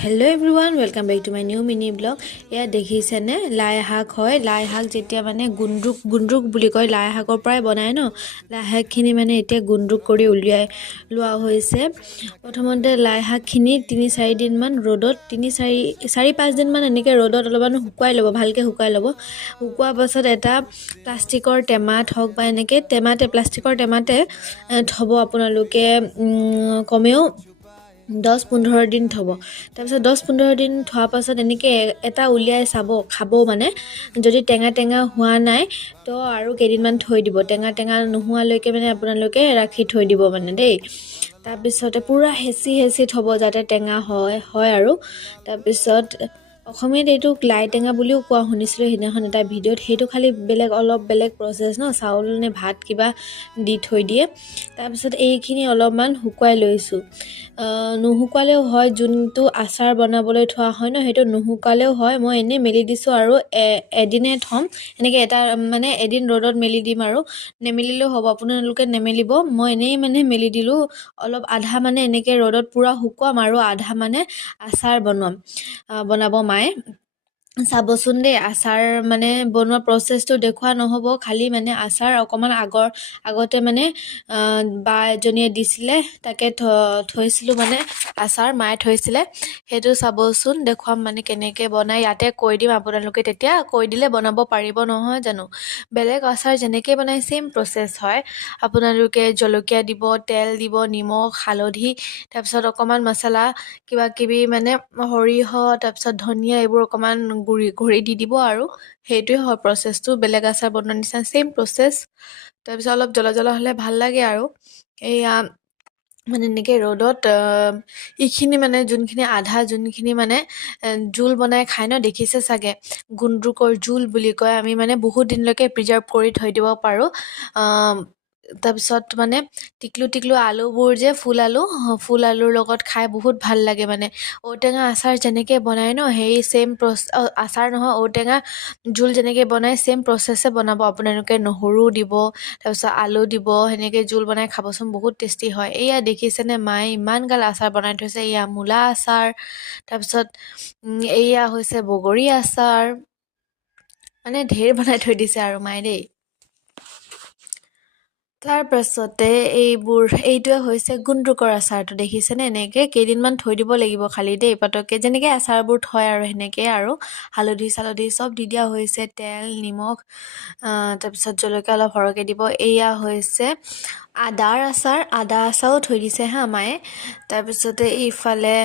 Hello everyone, welcome back to my new mini blog. Yeah, দেখিছেনে লাই শাক হয় লাই শাক যেতিয়া মানে গুন্দ্ৰুক বুলি কয় লাই শাকৰ পৰাই বনায় ন লাই শাকখিনি মানে এতিয়া গুন্দ্ৰুক কৰি উলিয়াই লোৱা হৈছে প্ৰথমতে লাই শাকখিনি 3-4 দিন মান ৰ'দত 4-5 দিন মান এনেকৈ ৰ'দত অলপমান শুকুৱাই ল'ব ভালকৈ শুকুৱাই ল'ব শুকুৱাৰ পাছত এটা প্লাষ্টিকৰ টেমাত হওক বা এনেকৈ প্লাষ্টিকৰ টেমাতে থ'ব আপোনালোকে কমেও 10-15 দিন থব তাৰপিছত 10-15 দিন থোৱাৰ পাছত এনেকৈ এটা উলিয়াই চাব খাব মানে যদি টেঙা হোৱা নাই তো আৰু কেইদিনমান থৈ দিব টেঙা নোহোৱালৈকে মানে আপোনালোকে ৰাখি থৈ দিব মানে দেই তাৰপিছতে পুৰা হেঁচি থব যাতে টেঙা হয় আৰু তাৰপিছত অসমীয়াত এইটো লাই টেঙা বুলিও কোৱা শুনিছিলোঁ সেইদিনাখন এটা ভিডিঅ'ত সেইটো খালি অলপ বেলেগ প্ৰচেছ ন চাউল নে ভাত কিবা দি থৈ দিয়ে তাৰপিছত এইখিনি অলপমান শুকুৱাই লৈছোঁ নুশুকালেও হয় যোনটো আচাৰ বনাবলৈ থোৱা হয় ন সেইটো নুশুকালেও হয় মই এনেই মেলি দিছোঁ আৰু এদিনে থ'ম এনেকৈ এটা মানে এদিন ৰ'দত মেলি দিম আৰু নেমেলিলেও হ'ব আপোনালোকে নেমেলিব মই এনেই মানে মেলি দিলোঁ অলপ আধা মানে এনেকৈ ৰ'দত পূৰা শুকুৱাম আৰু আধা মানে আচাৰ বনাব মায়ে চাবচোন দেই আচাৰ মানে বনোৱা প্ৰচেছটো দেখুওৱা নহ'ব খালি মানে আচাৰ অকণমান আগতে মানে বা এজনীয়ে দিছিলে তাকে থৈছিলোঁ মানে আচাৰ মায়ে থৈছিলে সেইটো চাবচোন দেখুৱাম মানে কেনেকৈ বনাই ইয়াতে কৈ দিম আপোনালোকে তেতিয়া কৈ দিলে বনাব পাৰিব নহয় জানো বেলেগ আচাৰ যেনেকৈ বনাই ছেইম প্ৰচেছ হয় আপোনালোকে জলকীয়া দিব তেল দিব নিমখ হালধি তাৰপিছত অকণমান মছলা কিবা কিবি মানে সৰিয়হ তাৰপিছত ধনিয়া এইবোৰ অকণমান গুড়ি দি দিব আৰু সেইটোৱে হয় প্ৰচেছটো বেলেগ আচাৰ বনোৱাৰ নিচিনা ছেইম প্ৰচেছ তাৰপিছত অলপ জ্বলা হ'লে ভাল লাগে আৰু এয়া মানে এনেকৈ ৰ'দত এইখিনি মানে যোনখিনি মানে জোল বনাই খাই ন দেখিছে চাগে গুন্দ্ৰুকৰ জোল বুলি কয় আমি মানে বহুত দিনলৈকে প্ৰিজাৰ্ভ কৰি থৈ দিব পাৰোঁ তাৰপিছত মানে টিকলু আলুবোৰ যে ফুল আলুৰ লগত খাই বহুত ভাল লাগে মানে ঔটেঙা আচাৰ যেনেকৈ বনায় ন সেই ছেইম আচাৰ নহয় ঔটেঙা জোল যেনেকৈ বনায় ছেইম প্ৰচেছে বনাব আপোনালোকে নহৰু দিব তাৰপিছত আলু দিব সেনেকৈ জোল বনাই খাবচোন বহুত টেষ্টি হয় এয়া দেখিছেনে মায়ে ইমান গাল আচাৰ বনাই থৈছে এয়া মূলা আচাৰ তাৰপিছত এয়া হৈছে বগৰী আচাৰ মানে ঢেৰ বনাই থৈ দিছে আৰু মায়ে দেই তাৰ পাছতে এইটোৱে হৈছে গুন্দ্ৰুকৰ আচাৰটো দেখিছেনে এনেকৈ কেইদিনমান থৈ দিব লাগিব খালি দেই পটককৈ যেনেকৈ আচাৰবোৰ থয় আৰু সেনেকৈ আৰু হালধি চালধি চব দি দিয়া হৈছে তেল নিমখ তাৰপিছত জলকীয়া অলপ সৰহকৈ দিব এয়া হৈছে আদা আচাৰো থৈ দিছে হা মায়ে তাৰপিছতে ইফালে